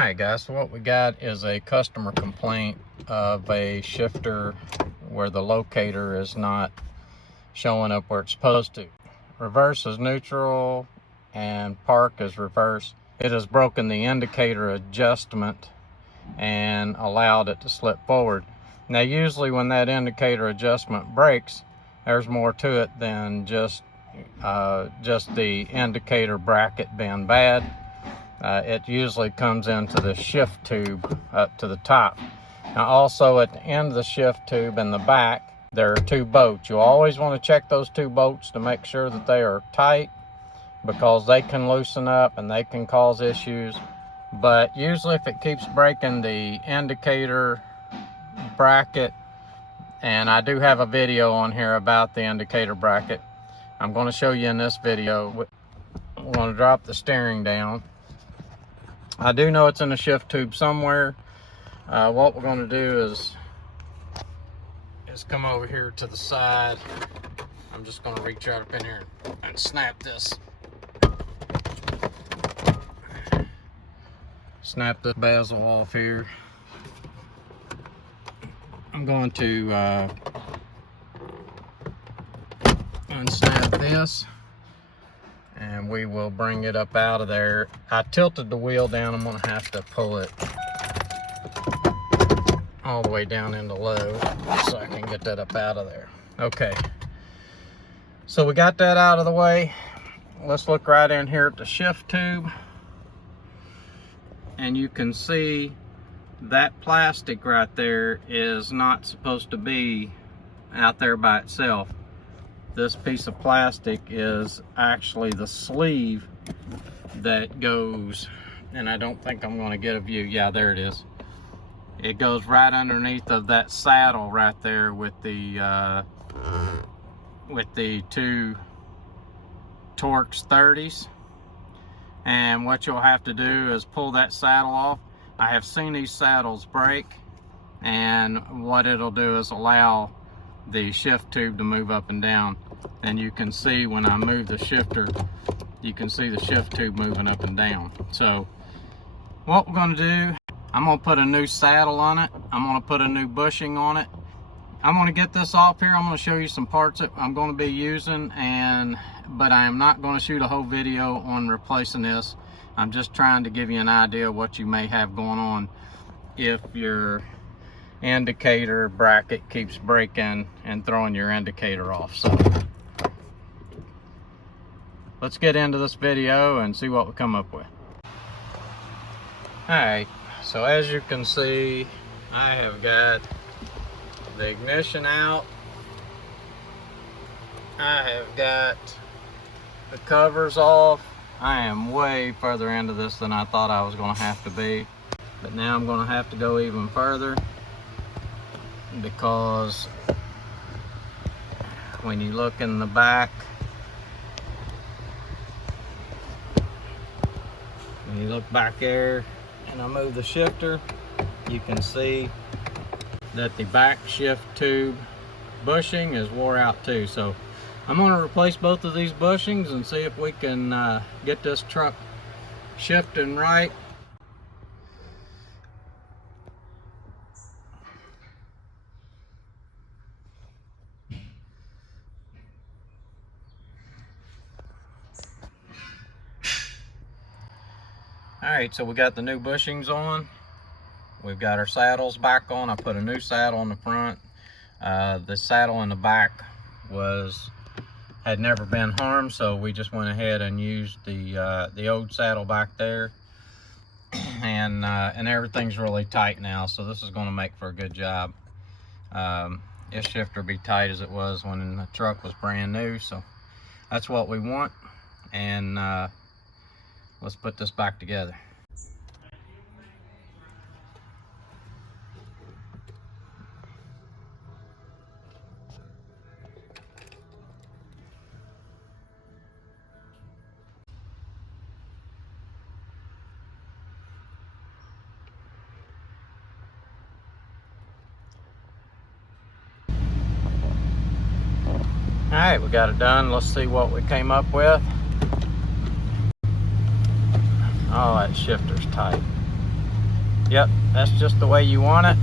Alright guys, so what we got is a customer complaint of a shifter where the locator is not showing up where it's supposed to. Reverse is neutral and park is reverse. It has broken the indicator adjustment and allowed it to slip forward. Now usually when that indicator adjustment breaks, there's more to it than just the indicator bracket being bad. It usually comes into the shift tube up to the top. Now also at the end of the shift tube in the back, there are two bolts. You always want to check those two bolts to make sure that they are tight, because they can loosen up and they can cause issues. But usually if it keeps breaking the indicator bracket, and I do have a video on here about the indicator bracket, I'm going to show you in this video. We're going to drop the steering down. I do know it's in the shift tube somewhere. What we're going to do is come over here to the side. I'm just going to reach out up in here and snap this. Snap the bezel off here. I'm going to unsnap this, and we will bring it up out of there. I tilted the wheel down. I'm going to have to pull it all the way down into low so I can get that up out of there. Okay, so we got that out of the way. Let's look right in here at the shift tube, and you can see that plastic right there is not supposed to be out there by itself. This piece of plastic is actually the sleeve that goes, and I don't think I'm going to get a view. Yeah, there it is. It goes right underneath of that saddle right there with the two Torx 30s. And what you'll have to do is pull that saddle off. I have seen these saddles break, and what it'll do is allow the shift tube to move up and down. And you can see when I move the shifter, you can see the shift tube moving up and down. So what we're going to do, I'm going to put a new saddle on it. I'm going to put a new bushing on it. I'm going to get this off here. I'm going to show you some parts that I'm going to be using, but I am not going to shoot a whole video on replacing this. I'm just trying to give you an idea of what you may have going on if your indicator bracket keeps breaking and throwing your indicator off. So let's get into this video and see what we come up with. Alright, so as you can see, I have got the ignition out. I have got the covers off. I am way further into this than I thought I was going to have to be, but now I'm going to have to go even further, because when you look in the back, when you look back there and I move the shifter, you can see that the back shift tube bushing is wore out too. So I'm going to replace both of these bushings and see if we can get this truck shifting right. Alright, so we got the new bushings on. We've got our saddles back on. I put a new saddle in the front. The saddle in the back had never been harmed, so we just went ahead and used the old saddle back there, and everything's really tight now, so this is going to make for a good job. This shifter will be tight as it was when the truck was brand new, so that's what we want. And let's put this back together. Alright, we got it done. Let's see what we came up with. Oh, that shifter's tight. Yep, that's just the way you want it.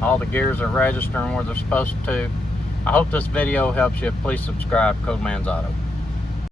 All the gears are registering where they're supposed to. I hope this video helps you. Please subscribe, Codeman's Auto.